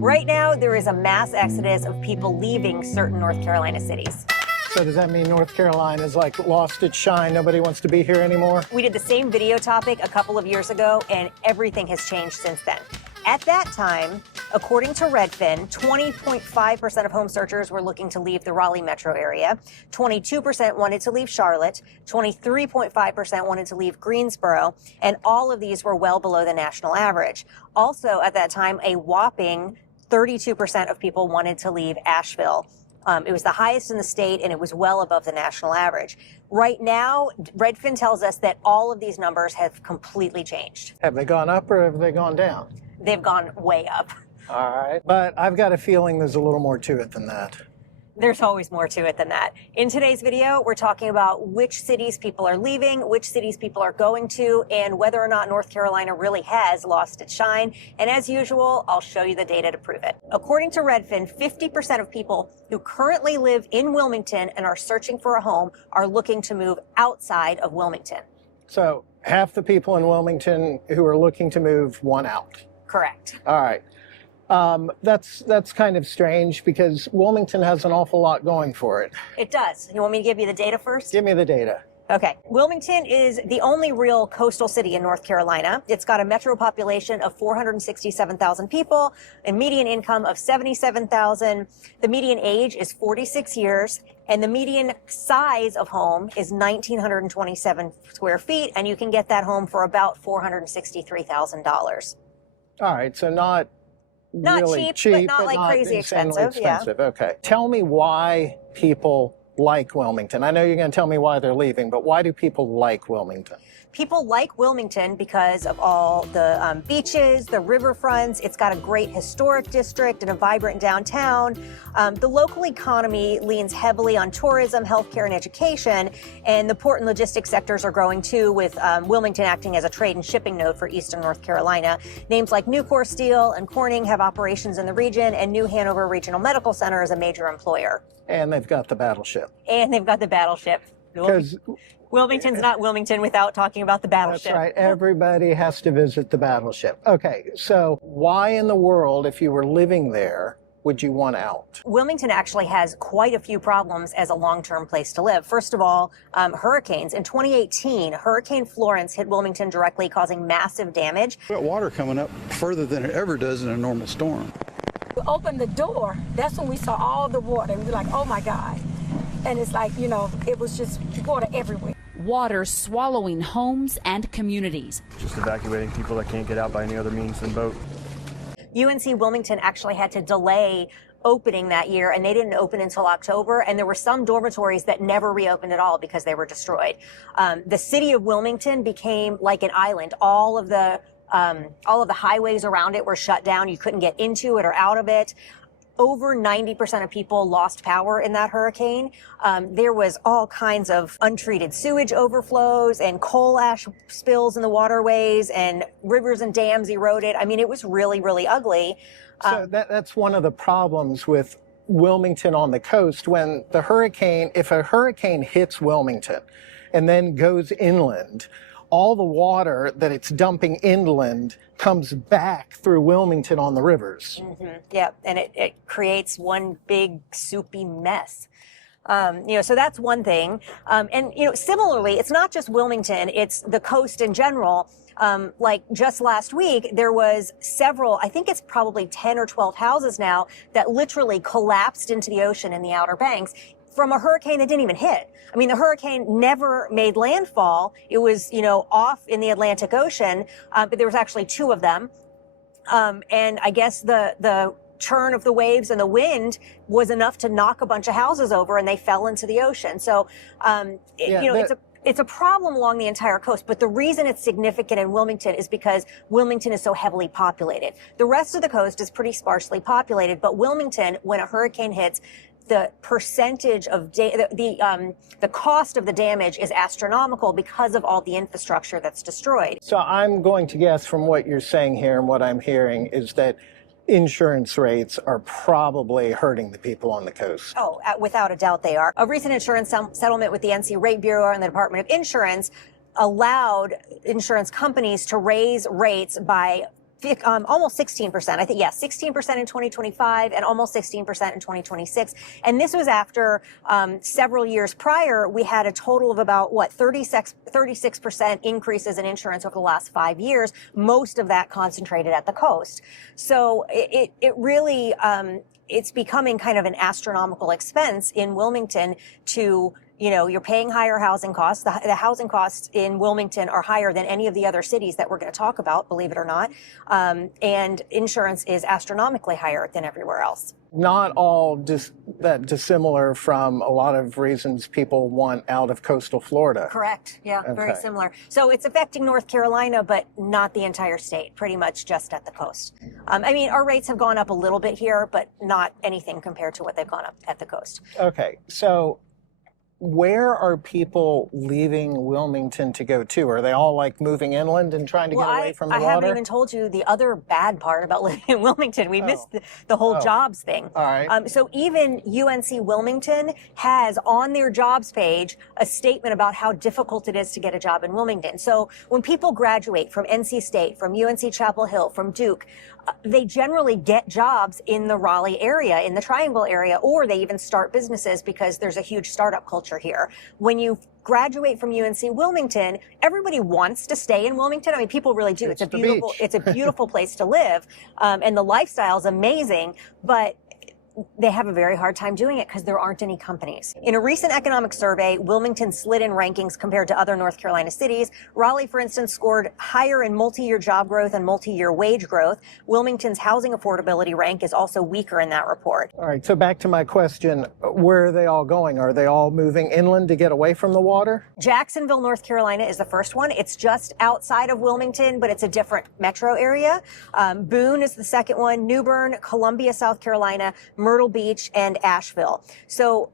Right now, there is a mass exodus of people leaving certain North Carolina cities. So does that mean North Carolina's like lost its shine? Nobody wants to be here anymore? We did the same video topic a couple of years ago, and everything has changed since then. At that time, according to Redfin, 20.5% of home searchers were looking to leave the Raleigh metro area. 22% wanted to leave Charlotte. 23.5% wanted to leave Greensboro. And all of these were well below the national average. Also, at that time, a whopping 32% of people wanted to leave Asheville. It was the highest in the state, and it was well above the national average. Right now, Redfin tells us that all of these numbers have completely changed. Have they gone up or have they gone down? They've gone way up. All right. But I've got a feeling there's a little more to it than that. There's always more to it than that. In today's video, we're talking about which cities people are leaving, which cities people are going to, and whether or not North Carolina really has lost its shine. And as usual, I'll show you the data to prove it. According to Redfin, 50% of people who currently live in Wilmington and are searching for a home are looking to move outside of Wilmington. So half the people in Wilmington who are looking to move want out. Correct. All right. That's kind of strange because Wilmington has an awful lot going for it. It does. You want me to give you the data first? Give me the data. Okay. Wilmington is the only real coastal city in North Carolina. It's got a metro population of 467,000 people, a median income of 77,000. The median age is 46 years, and the median size of home is 1,927 square feet, and you can get that home for about $463,000. All right. So not really cheap, but not like crazy expensive. Yeah. Okay. Tell me why people like Wilmington. I know you're going to tell me why they're leaving, but why do people like Wilmington? People like Wilmington because of all the beaches, the riverfronts. It's got a great historic district and a vibrant downtown. The local economy leans heavily on tourism, healthcare, and education. And the port and logistics sectors are growing too, with Wilmington acting as a trade and shipping node for eastern North Carolina. Names like Nucor Steel and Corning have operations in the region, and New Hanover Regional Medical Center is a major employer. And they've got the battleship. And they've got the battleship. Because Wilmington's not Wilmington without talking about the battleship. That's right. Everybody has to visit the battleship. Okay, so why in the world, if you were living there, would you want out? Wilmington actually has quite a few problems as a long-term place to live. First of all, hurricanes. In 2018, Hurricane Florence hit Wilmington directly, causing massive damage. We got water coming up further than it ever does in a normal storm. We opened the door, that's when we saw all the water, and we were like, oh my God. And it's like, you know, it was just water everywhere. Water swallowing homes and communities. Just evacuating people that can't get out by any other means than boat. UNC Wilmington actually had to delay opening that year, and they didn't open until October. And there were some dormitories that never reopened at all because they were destroyed. The city of Wilmington became like an island. All of the highways around it were shut down. You couldn't get into it or out of it. Over 90% of people lost power in that hurricane. There was all kinds of untreated sewage overflows and coal ash spills in the waterways, and rivers and dams eroded. I mean, it was really, really ugly. So that's one of the problems with Wilmington on the coast. When if a hurricane hits Wilmington and then goes inland, all the water that it's dumping inland comes back through Wilmington on the rivers. Mm-hmm. Yeah, and it creates one big soupy mess. So that's one thing. And similarly, it's not just Wilmington, it's the coast in general. Like just last week, there was several, I think it's probably 10 or 12 houses now that literally collapsed into the ocean in the Outer Banks from a hurricane that didn't even hit. I mean, the hurricane never made landfall. It was, off in the Atlantic Ocean, but there was actually two of them. And I guess the churn of the waves and the wind was enough to knock a bunch of houses over, and they fell into the ocean. So, it's a problem along the entire coast, but the reason it's significant in Wilmington is because Wilmington is so heavily populated. The rest of the coast is pretty sparsely populated, but Wilmington, when a hurricane hits, the percentage of the cost of the damage is astronomical because of all the infrastructure that's destroyed. So I'm going to guess from what you're saying here and what I'm hearing is that insurance rates are probably hurting the people on the coast. Oh, without a doubt they are. A recent insurance settlement with the NC Rate Bureau and the Department of Insurance allowed insurance companies to raise rates by almost 16%. I think, yeah, 16% in 2025 and almost 16% in 2026. And this was after several years prior, we had a total of about, 36% increases in insurance over the last 5 years, most of that concentrated at the coast. So it really, it's becoming kind of an astronomical expense in Wilmington to, you're paying higher housing costs. The housing costs in Wilmington are higher than any of the other cities that we're going to talk about, believe it or not. And insurance is astronomically higher than everywhere else. Not all that dissimilar from a lot of reasons people want out of coastal Florida. Correct. Yeah, very Okay. similar. So it's affecting North Carolina, but not the entire state, pretty much just at the coast. I mean, our rates have gone up a little bit here, but not anything compared to what they've gone up at the coast. Okay, so where are people leaving Wilmington to go to? Are they all like moving inland and trying to get away from the I water? haven't even told you the other bad part about living in Wilmington. We missed the whole jobs thing. All right. So even UNC Wilmington has on their jobs page a statement about how difficult it is to get a job in Wilmington. So when people graduate from NC State, from UNC Chapel Hill, from Duke, they generally get jobs in the Raleigh area, in the Triangle area, or they even start businesses because there's a huge startup culture here. When you graduate from UNC Wilmington, everybody wants to stay in Wilmington. I mean, people really do. It's a the beautiful, beach. it's a beautiful place to live, and the lifestyle is amazing. But they have a very hard time doing it because there aren't any companies. In a recent economic survey, Wilmington slid in rankings compared to other North Carolina cities. Raleigh, for instance, scored higher in multi-year job growth and multi-year wage growth. Wilmington's housing affordability rank is also weaker in that report. All right, so back to my question, where are they all going? Are they all moving inland to get away from the water? Jacksonville, North Carolina is the first one. It's just outside of Wilmington, but it's a different metro area. Boone is the second one, New Bern, Columbia, South Carolina, Myrtle Beach, and Asheville. So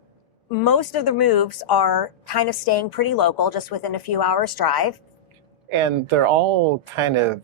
most of the moves are kind of staying pretty local, just within a few hours drive. And they're all kind of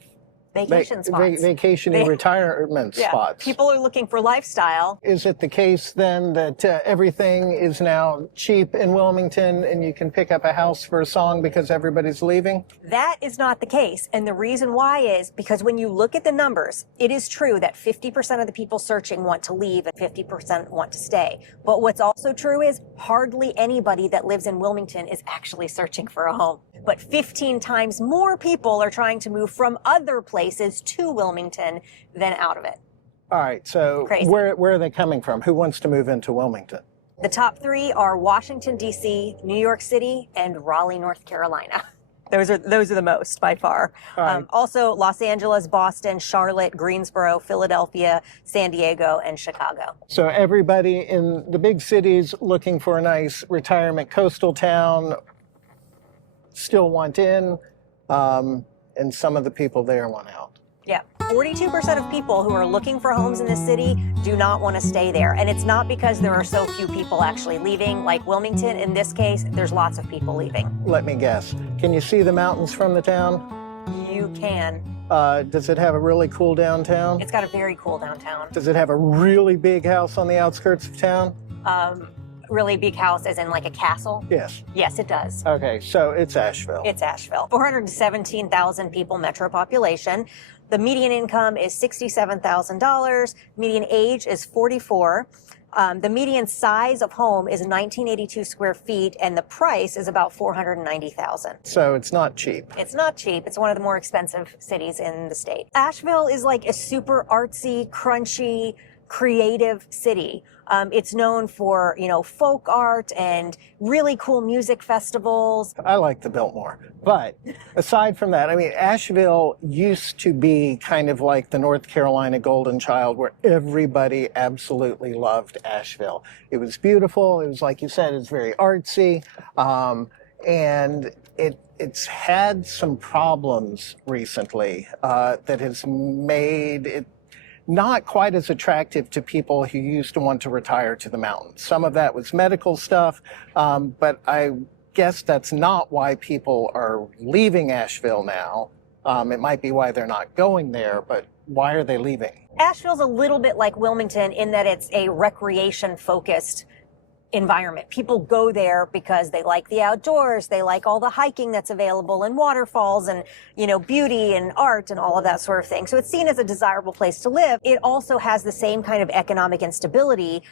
Vacation spots. vacationing retirement spots. People are looking for lifestyle. Is it the case then that everything is now cheap in Wilmington and you can pick up a house for a song because everybody's leaving? That is not the case. And the reason why is because when you look at the numbers, it is true that 50% of the people searching want to leave and 50% want to stay. But what's also true is hardly anybody that lives in Wilmington is actually searching for a home. But 15 times more people are trying to move from other places to Wilmington than out of it. All right, so Crazy. where are they coming from? Who wants to move into Wilmington? The top three are Washington, D.C., New York City, and Raleigh, North Carolina. Those are the most by far. Right. Also, Los Angeles, Boston, Charlotte, Greensboro, Philadelphia, San Diego, and Chicago. So everybody in the big cities looking for a nice retirement coastal town still want in, and some of the people there want out. Yeah. 42% of people who are looking for homes in this city do not want to stay there. And it's not because there are so few people actually leaving, like Wilmington. In this case, there's lots of people leaving. Let me guess. Can you see the mountains from the town? You can. Does it have a really cool downtown? It's got a very cool downtown. Does it have a really big house on the outskirts of town? Really big house, as in like a castle? Yes. Yes, it does. Okay, so it's Asheville. It's Asheville. 417,000 people metro population. The median income is $67,000. Median age is 44. The median size of home is 1982 square feet, and the price is about $490,000. So it's not cheap. It's not cheap. It's one of the more expensive cities in the state. Asheville is like a super artsy, crunchy, creative city. It's known for, folk art and really cool music festivals. I like the Biltmore. But aside from that, I mean, Asheville used to be kind of like the North Carolina Golden Child, where everybody absolutely loved Asheville. It was beautiful. It was, like you said, it's very artsy. And it's had some problems recently that has made it not quite as attractive to people who used to want to retire to the mountains. Some of that was medical stuff, but I guess that's not why people are leaving Asheville now. It might be why they're not going there, but why are they leaving? Asheville's a little bit like Wilmington in that it's a recreation-focused environment. People go there because they like the outdoors, they like all the hiking that's available and waterfalls and, beauty and art and all of that sort of thing. So it's seen as a desirable place to live. It also has the same kind of economic instability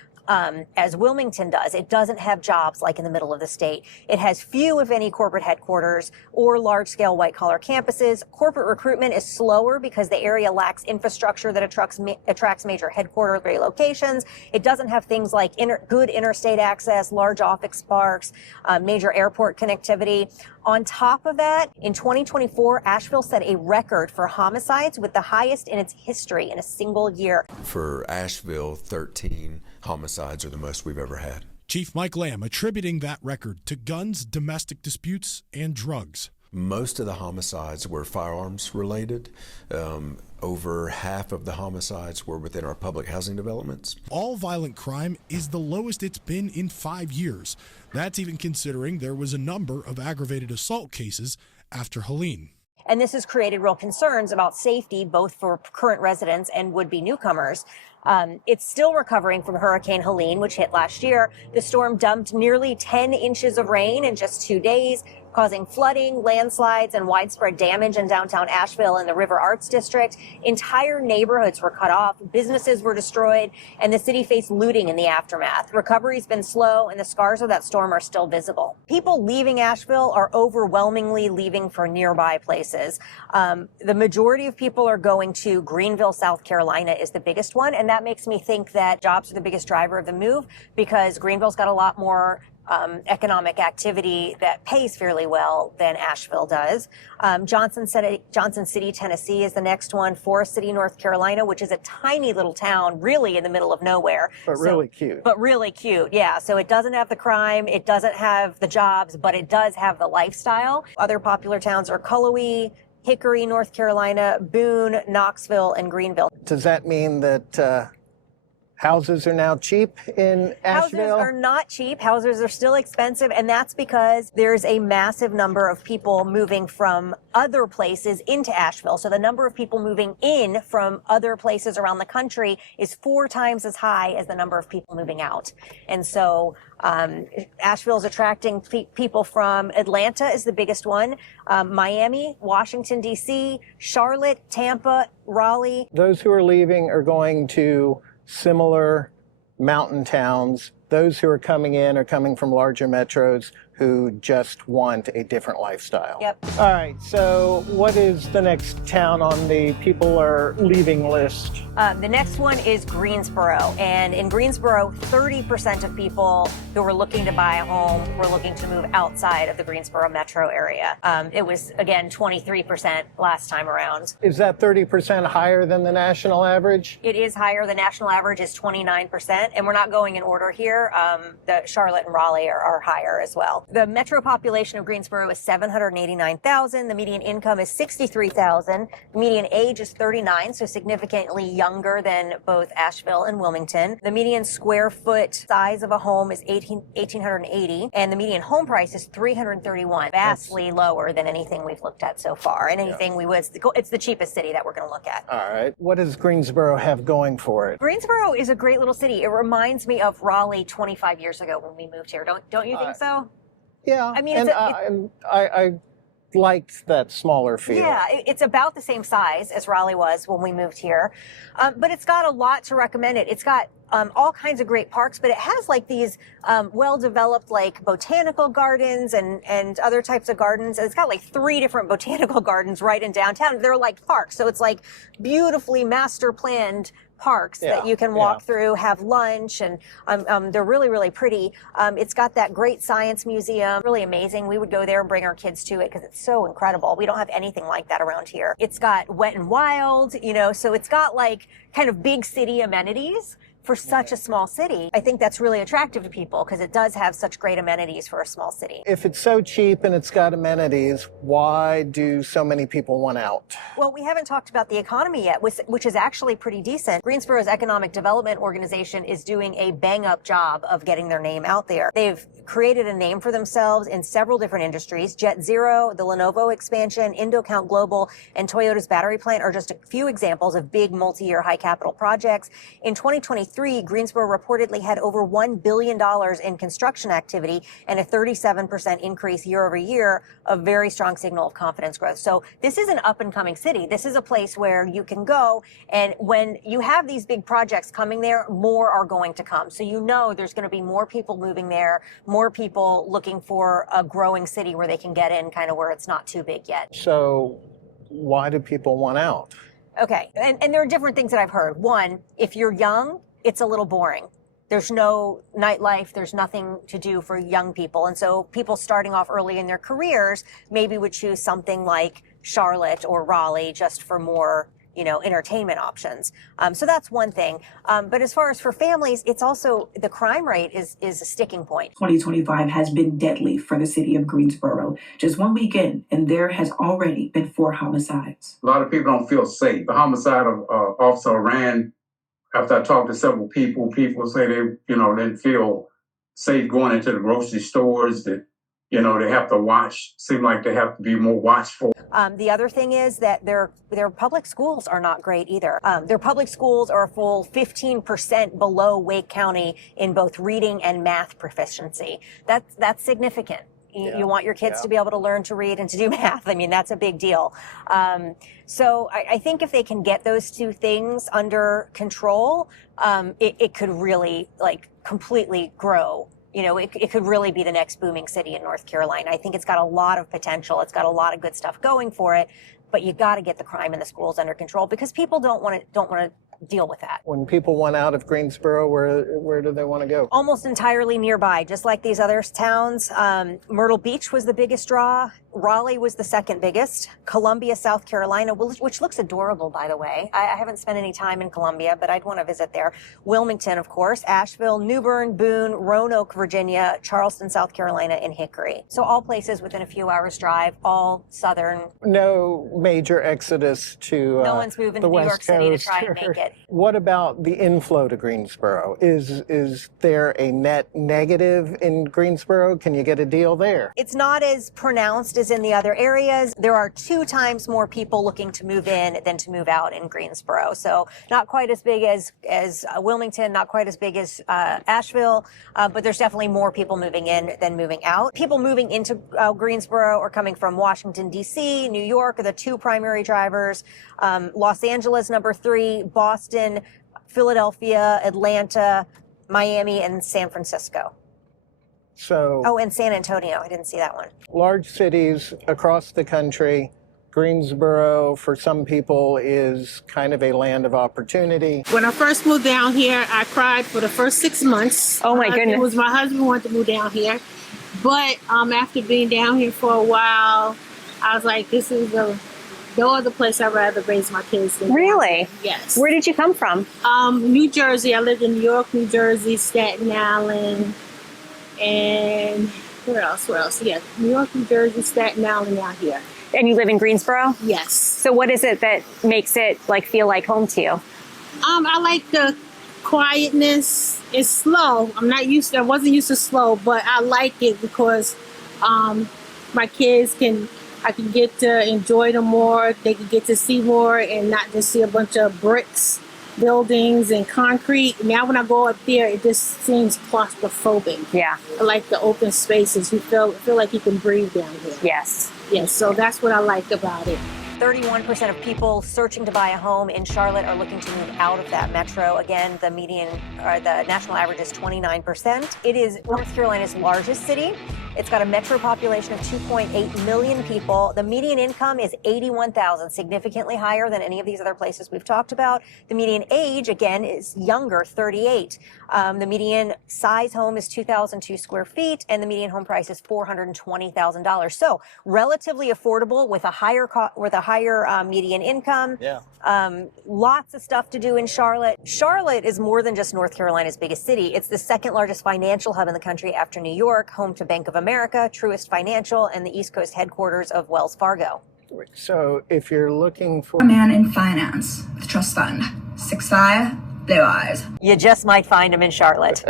as Wilmington does. It doesn't have jobs like in the middle of the state. It has few, if any, corporate headquarters or large-scale white-collar campuses. Corporate recruitment is slower because the area lacks infrastructure that attracts major headquarter relocations. It doesn't have things like good interstate access, large office parks, major airport connectivity. On top of that, in 2024, Asheville set a record for homicides with the highest in its history in a single year. For Asheville, 13 homicides are the most we've ever had. Chief Mike Lamb attributing that record to guns, domestic disputes, and drugs. Most of the homicides were firearms related. Over half of the homicides were within our public housing developments. All violent crime is the lowest it's been in 5 years. That's even considering there was a number of aggravated assault cases after Helene. And this has created real concerns about safety, both for current residents and would-be newcomers. It's still recovering from Hurricane Helene, which hit last year. The storm dumped nearly 10 inches of rain in just 2 days, causing flooding, landslides, and widespread damage in downtown Asheville and the River Arts District. Entire neighborhoods were cut off, businesses were destroyed, and the city faced looting in the aftermath. Recovery's been slow, and the scars of that storm are still visible. People leaving Asheville are overwhelmingly leaving for nearby places. The majority of people are going to Greenville, South Carolina is the biggest one, and that makes me think that jobs are the biggest driver of the move because Greenville's got a lot more economic activity that pays fairly well than Asheville does. Johnson City, Tennessee is the next one. Forest City, North Carolina, which is a tiny little town really in the middle of nowhere. But really cute. But really cute, yeah. So it doesn't have the crime, it doesn't have the jobs, but it does have the lifestyle. Other popular towns are Cullowhee, Hickory, North Carolina, Boone, Knoxville, and Greenville. Does that mean that houses are now cheap in Asheville? Houses are not cheap. Houses are still expensive, and that's because there's a massive number of people moving from other places into Asheville. So the number of people moving in from other places around the country is 4 times as high as the number of people moving out. And so Asheville's attracting people from Atlanta is the biggest one, Miami, Washington, D.C., Charlotte, Tampa, Raleigh. Those who are leaving are going to similar mountain towns. Those who are coming in are coming from larger metros who just want a different lifestyle. Yep. All right, so what is the next town on the people are leaving list? The next one is Greensboro. And in Greensboro, 30% of people who were looking to buy a home were looking to move outside of the Greensboro metro area. It was, again, 23% last time around. Is that 30% higher than the national average? It is higher. The national average is 29%. And we're not going in order here. The Charlotte and Raleigh are higher as well. The metro population of Greensboro is 789,000. The median income is 63,000. The median age is 39, so significantly younger than both Asheville and Wilmington. The median square foot size of a home is 1,880, and the median home price is $331. Vastly lower than anything we've looked at so far, and anything we would. It's the cheapest city that we're going to look at. All right. What does Greensboro have going for it? Greensboro is a great little city. It reminds me of Raleigh 25 years ago when we moved here. Don't you think so? Yeah, I mean, and I liked that smaller feel. Yeah, it's about the same size as Raleigh was when we moved here, but it's got a lot to recommend it. It's got all kinds of great parks, but it has like these well-developed like botanical gardens and other types of gardens. And it's got like 3 different botanical gardens right in downtown. They're like parks, so it's like beautifully master planned parks that you can walk through, have lunch, and they're really, really pretty. It's got that great science museum, really amazing. We would go there and bring our kids to it because it's so incredible. We don't have anything like that around here. It's got Wet and Wild, so it's got like kind of big city amenities for such a small city. I think that's really attractive to people because it does have such great amenities for a small city. If it's so cheap and it's got amenities, why do so many people want out? Well, we haven't talked about the economy yet, which is actually pretty decent. Greensboro's Economic Development Organization is doing a bang-up job of getting their name out there. They've created a name for themselves in several different industries. Jet Zero, the Lenovo expansion, Indocount Global, and Toyota's battery plant are just a few examples of big multi-year high capital projects. In 2023, Greensboro reportedly had over $1 billion in construction activity and a 37% increase year over year, a very strong signal of confidence growth. So this is an up and coming city. This is a place where you can go, and when you have these big projects coming there, more are going to come. So you know there's going to be more people moving there, more people looking for a growing city where they can get in kind of where it's not too big yet. So why do people want out? Okay. And there are different things that I've heard. One, if you're young, it's a little boring. There's no nightlife. There's nothing to do for young people. And so people starting off early in their careers maybe would choose something like Charlotte or Raleigh just for more, entertainment options. So that's one thing. But as far as for families, it's also the crime rate is a sticking point. 2025 has been deadly for the city of Greensboro. Just 1 week in, and there has already been 4 homicides. A lot of people don't feel safe. The homicide of Officer ran, after I talked to several people say they didn't feel safe going into the grocery stores, that, they have to watch, seem like they have to be more watchful. The other thing is that their public schools are not great either. Their public schools are a full 15% below Wake County in both reading and math proficiency. That's significant. You want your kids to be able to learn to read and to do math. I mean, that's a big deal. So I think if they can get those two things under control, it could really completely grow. It could really be the next booming city in North Carolina. I think it's got a lot of potential. It's got a lot of good stuff going for it, but you got to get the crime in the schools under control because people don't want to deal with that. When people want out of Greensboro, where do they want to go? Almost entirely nearby, just like these other towns. Myrtle Beach was the biggest draw. Raleigh was the second biggest. Columbia, South Carolina, which looks adorable, by the way. I haven't spent any time in Columbia, but I'd want to visit there. Wilmington, of course, Asheville, New Bern, Boone, Roanoke, Virginia, Charleston, South Carolina, and Hickory. So all places within a few hours drive, all southern. No major exodus to no one's moving the to New York West City to Coast. try and make it. What about the inflow to Greensboro? Is there a net negative in Greensboro? Can you get a deal there? It's not as pronounced as in the other areas. There are 2 times more people looking to move in than to move out in Greensboro. So not quite as big as Wilmington, not quite as big as Asheville, but there's definitely more people moving in than moving out. People moving into Greensboro are coming from Washington, D.C., New York are the 2 primary drivers. Los Angeles, number 3, Boston, Philadelphia, Atlanta, Miami, and San Francisco. And San Antonio. I didn't see that one. Large cities across the country. Greensboro, for some people, is kind of a land of opportunity. When I first moved down here, I cried for the first 6 months. Oh my goodness. It was my husband who wanted to move down here. But after being down here for a while, I was like, this is no other place I'd rather raise my kids than. Really? Yes. Where did you come from? New Jersey. I lived in New York, New Jersey, Staten Island, and where else? Yeah, New York, New Jersey, Staten Island out here. And you live in Greensboro? Yes. So what is it that makes it feel like home to you? I like the quietness. It's slow. I wasn't used to slow, but I like it because my kids I can get to enjoy them more. They can get to see more and not just see a bunch of bricks, buildings, and concrete. Now when I go up there, it just seems claustrophobic. Yeah. I like the open spaces. You feel like you can breathe down here. Yes. Yes, so that's what I like about it. 31% of people searching to buy a home in Charlotte are looking to move out of that metro. Again, the national average is 29%. It is North Carolina's largest city. It's got a metro population of 2.8 million people. The median income is $81,000, significantly higher than any of these other places we've talked about. The median age, again, is younger, 38. The median size home is 2,002 square feet, and the median home price is $420,000. So relatively affordable with a higher median income. Yeah. Lots of stuff to do in Charlotte. Charlotte is more than just North Carolina's biggest city. It's the second largest financial hub in the country after New York, home to Bank of America, Truist Financial, and the East Coast headquarters of Wells Fargo. So if you're looking for A man in finance with Trust Fund, 6'5", blue eyes. You just might find them in Charlotte.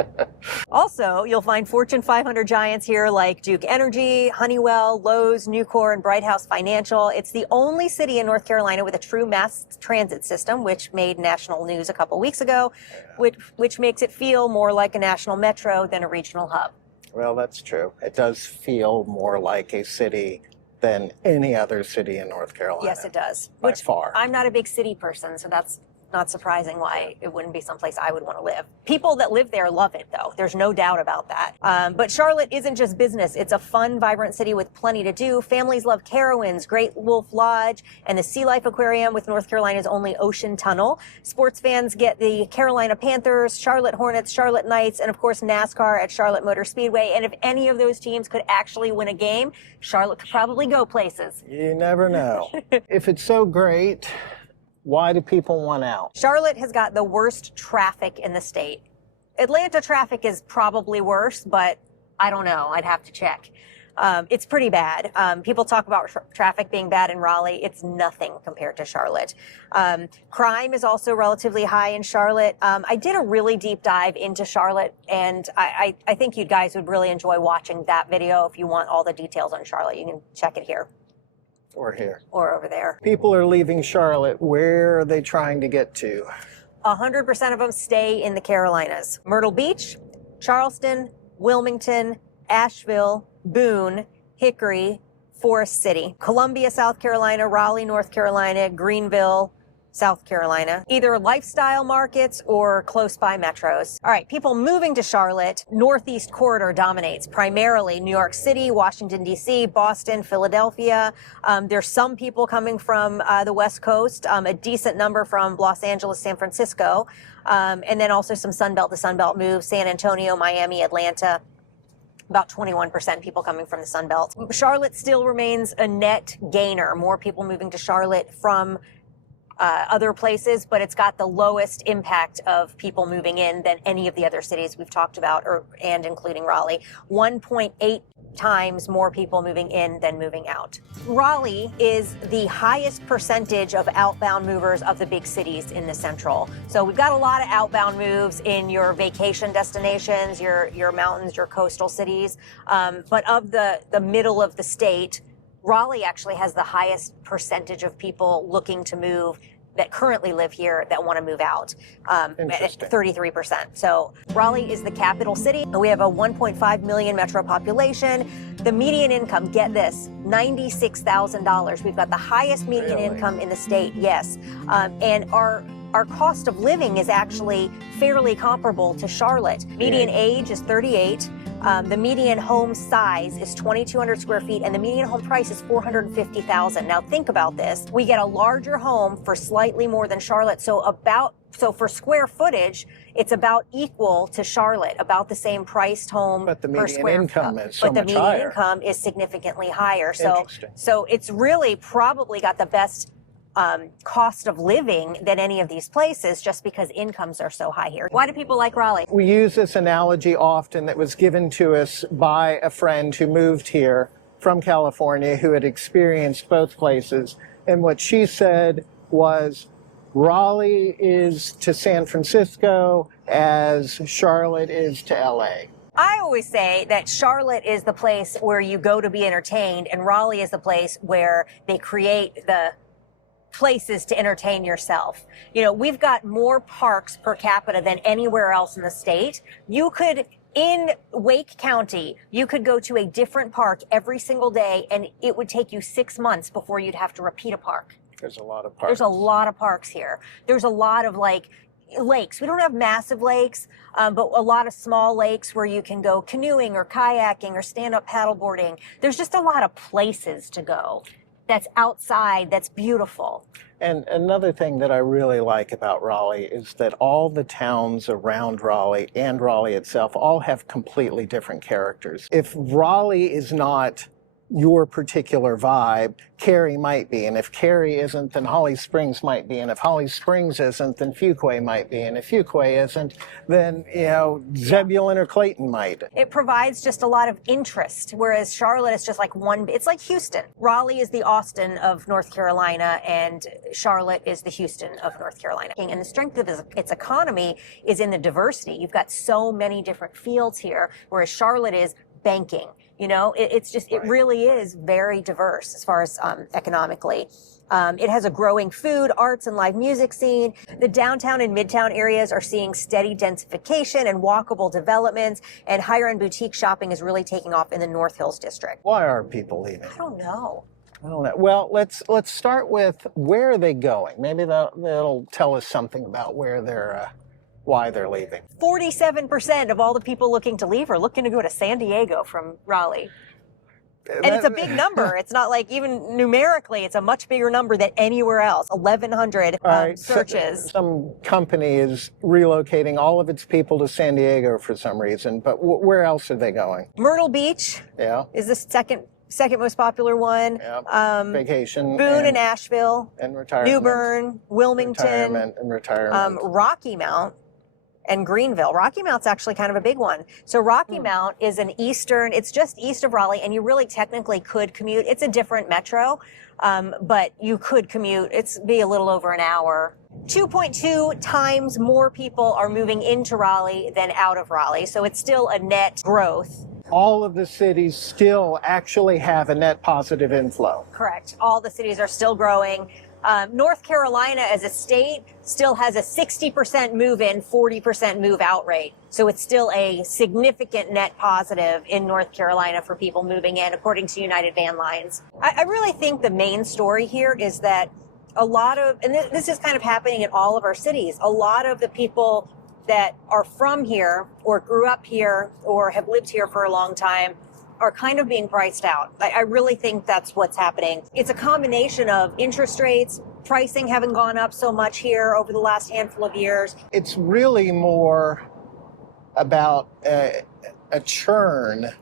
Also, you'll find Fortune 500 giants here like Duke Energy, Honeywell, Lowe's, Nucor, and Bright House Financial. It's the only city in North Carolina with a true mass transit system, which made national news a couple weeks ago, which makes it feel more like a national metro than a regional hub. Well, that's true. It does feel more like a city than any other city in North Carolina. Yes, it does. By far. I'm not a big city person, so that's not surprising why it wouldn't be someplace I would want to live. People that live there love it, though. There's no doubt about that. But Charlotte isn't just business. It's a fun, vibrant city with plenty to do. Families love Carowinds, Great Wolf Lodge, and the Sea Life Aquarium with North Carolina's only ocean tunnel. Sports fans get the Carolina Panthers, Charlotte Hornets, Charlotte Knights, and of course NASCAR at Charlotte Motor Speedway. And if any of those teams could actually win a game, Charlotte could probably go places. You never know. If it's so great, why do people want out? Charlotte has got the worst traffic in the state. Atlanta traffic is probably worse, but I don't know. I'd have to check. It's pretty bad. People talk about traffic being bad in Raleigh. It's nothing compared to Charlotte. Crime is also relatively high in Charlotte. I did a really deep dive into Charlotte, and I think you guys would really enjoy watching that video. If you want all the details on Charlotte, you can check it here. Or here. Or over there. People are leaving Charlotte. Where are they trying to get to? 100% of them stay in the Carolinas. Myrtle Beach, Charleston, Wilmington, Asheville, Boone, Hickory, Forest City, Columbia, South Carolina, Raleigh, North Carolina, Greenville, South Carolina, either lifestyle markets or close by metros. All right, people moving to Charlotte, Northeast Corridor dominates, primarily New York City, Washington, D.C., Boston, Philadelphia. There's some people coming from the West Coast, a decent number from Los Angeles, San Francisco, and then also some Sunbelt to Sunbelt moves, San Antonio, Miami, Atlanta. About 21% people coming from the Sunbelt. Charlotte still remains a net gainer, more people moving to Charlotte from other places, but it's got the lowest impact of people moving in than any of the other cities we've talked about, and including Raleigh. 1.8 times more people moving in than moving out. Raleigh is the highest percentage of outbound movers of the big cities in the Central. So we've got a lot of outbound moves in your vacation destinations, your mountains, your coastal cities. But of the middle of the state, Raleigh actually has the highest percentage of people looking to move that currently live here that want to move out, at 33%. So Raleigh is the capital city. We have a 1.5 million metro population. The median income, get this, $96,000. We've got the highest median income in the state, yes. And our cost of living is actually fairly comparable to Charlotte. Median age is 38. The median home size is 2,200 square feet, and the median home price is $450,000. Now think about this. We get a larger home for slightly more than Charlotte. So for square footage, it's about equal to Charlotte, about the same priced home per square. But the median income is so But the much median higher. income is significantly higher. So Interesting. it's really probably got the best cost of living than any of these places, just because incomes are so high here. Why do people like Raleigh? We use this analogy often that was given to us by a friend who moved here from California who had experienced both places. And what she said was, Raleigh is to San Francisco as Charlotte is to LA. I always say that Charlotte is the place where you go to be entertained, and Raleigh is the place where they create the places to entertain yourself. You know, we've got more parks per capita than anywhere else in the state. You could, in Wake County, you could go to a different park every single day, and it would take you 6 months before you'd have to repeat a park. There's a lot of parks. There's a lot of parks here. There's a lot of lakes. We don't have massive lakes, but a lot of small lakes where you can go canoeing or kayaking or stand-up paddleboarding. There's just a lot of places to go that's outside, that's beautiful. And another thing that I really like about Raleigh is that all the towns around Raleigh and Raleigh itself all have completely different characters. If Raleigh is not your particular vibe, Cary might be. And if Cary isn't, then Holly Springs might be. And if Holly Springs isn't, then Fuquay might be. And if Fuquay isn't, then, Zebulon or Clayton might. It provides just a lot of interest, whereas Charlotte is just like it's like Houston. Raleigh is the Austin of North Carolina, and Charlotte is the Houston of North Carolina. And the strength of its economy is in the diversity. You've got so many different fields here, whereas Charlotte is banking. It really is very diverse as far as economically. It has a growing food, arts, and live music scene. The downtown and midtown areas are seeing steady densification and walkable developments, and higher-end boutique shopping is really taking off in the North Hills district. Why are people leaving? I don't know. Well, let's start with where are they going? Maybe that'll tell us something about why they're leaving. 47% of all the people looking to leave are looking to go to San Diego from Raleigh. And it's a big number. It's not like even numerically, it's a much bigger number than anywhere else. 1,100 searches. So some company is relocating all of its people to San Diego for some reason, but where else are they going? Myrtle Beach is the second most popular one. Vacation. Boone and Asheville. And retirement. New Bern, Wilmington. Retirement. Rocky Mount. And Greenville. Rocky Mount's actually kind of a big one. So Rocky Mount is it's just east of Raleigh, and you really technically could commute. It's a different metro, but you could commute. Be a little over an hour. 2.2 times more people are moving into Raleigh than out of Raleigh. So it's still a net growth. All of the cities still actually have a net positive inflow. Correct. All the cities are still growing. North Carolina as a state still has a 60% move in, 40% move out rate. So it's still a significant net positive in North Carolina for people moving in, according to United Van Lines. I really think the main story here is that and this is kind of happening in all of our cities, a lot of the people that are from here or grew up here or have lived here for a long time are kind of being priced out. I really think that's what's happening. It's a combination of interest rates, pricing having gone up so much here over the last handful of years. It's really more about a churn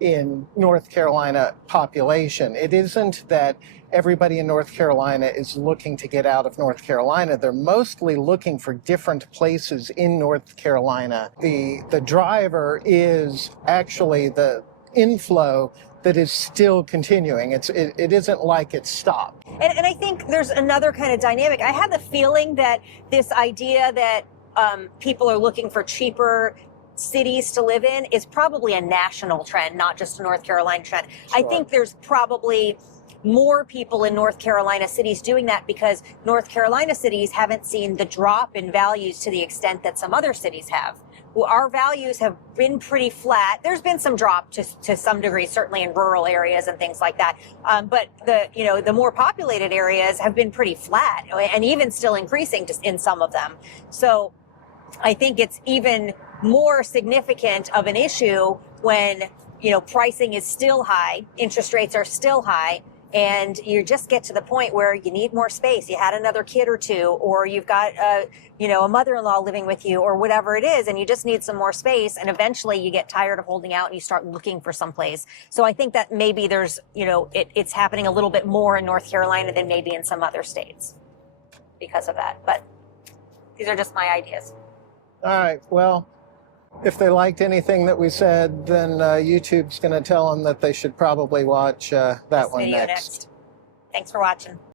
in North Carolina population. It isn't that everybody in North Carolina is looking to get out of North Carolina. They're mostly looking for different places in North Carolina. The driver is actually the inflow that is still continuing. It isn't like it's stopped. And I think there's another kind of dynamic. I have the feeling that this idea that people are looking for cheaper cities to live in is probably a national trend, not just a North Carolina trend. Sure. I think there's probably more people in North Carolina cities doing that because North Carolina cities haven't seen the drop in values to the extent that some other cities have. Our values have been pretty flat. There's been some drop to some degree, certainly in rural areas and things like that. But the more populated areas have been pretty flat and even still increasing in some of them. So I think it's even more significant of an issue when, pricing is still high, interest rates are still high, and you just get to the point where you need more space. You had another kid or two, or you've got a mother-in-law living with you, or whatever it is, and you just need some more space. And eventually you get tired of holding out and you start looking for someplace. So I think that maybe there's, it's happening a little bit more in North Carolina than maybe in some other states because of that. But these are just my ideas. All right. Well, if they liked anything that we said, then YouTube's going to tell them that they should probably watch that one next. Thanks for watching.